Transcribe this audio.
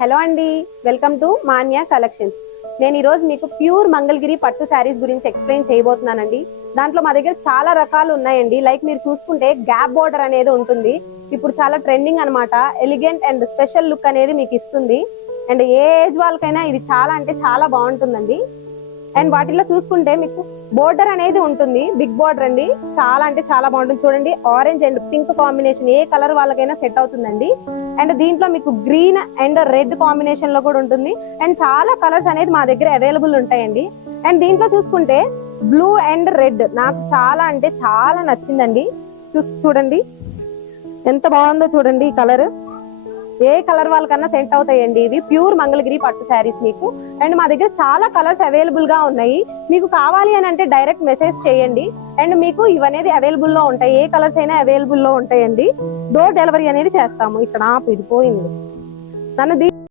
Hello అండి, welcome to Manya collections. నేను ఈరోజు మీకు ప్యూర్ మంగళగిరి పట్టు శారీస్ గురించి ఎక్స్ప్లెయిన్ చేయబోతున్నానండి. దాంట్లో మా దగ్గర చాలా రకాలు ఉన్నాయండి. లైక్ మీరు చూసుకుంటే గ్యాప్ బోర్డర్ అనేది ఉంటుంది. ఇప్పుడు చాలా ట్రెండింగ్ అనమాట. ఎలిగెంట్ అండ్ స్పెషల్ లుక్ అనేది మీకు ఇస్తుంది. అండ్ ఏ ఏజ్ వాళ్ళకైనా ఇది చాలా అంటే చాలా బాగుంటుందండి. అండ్ వాటిలో చూసుకుంటే మీకు బోర్డర్ అనేది ఉంటుంది, బిగ్ బోర్డర్ అండి. చాలా అంటే చాలా బాగుంటుంది. చూడండి, orange and pink combination A colour వాళ్ళకైనా సెట్ అవుతుందండి. అండ్ దీంట్లో మీకు గ్రీన్ అండ్ రెడ్ కాంబినేషన్ లో కూడా ఉంటుంది. అండ్ చాలా కలర్స్ అనేది మా దగ్గర అవైలబుల్ ఉంటాయండి. అండ్ దీంట్లో చూసుకుంటే బ్లూ అండ్ రెడ్ నాకు చాలా అంటే చాలా నచ్చిందండి. చూడండి ఎంత బాగుందో చూడండి. ఈ కలర్ ఏ కలర్ వాళ్ళకన్నా సెట్ అవుతాయండి. ఇవి ప్యూర్ మంగళగిరి పట్టు శారీస్ మీకు. అండ్ మా దగ్గర చాలా కలర్స్ అవైలబుల్ గా ఉన్నాయి. మీకు కావాలి అని అంటే డైరెక్ట్ మెసేజ్ చేయండి. అండ్ మీకు ఇవనేది అవైలబుల్ లో ఉంటాయి. ఏ కలర్స్ అయినా అవైలబుల్ లో ఉంటాయండి. డోర్ డెలివరీ అనేది చేస్తాము. ఇక్కడ ఇది పోయింది నన్ను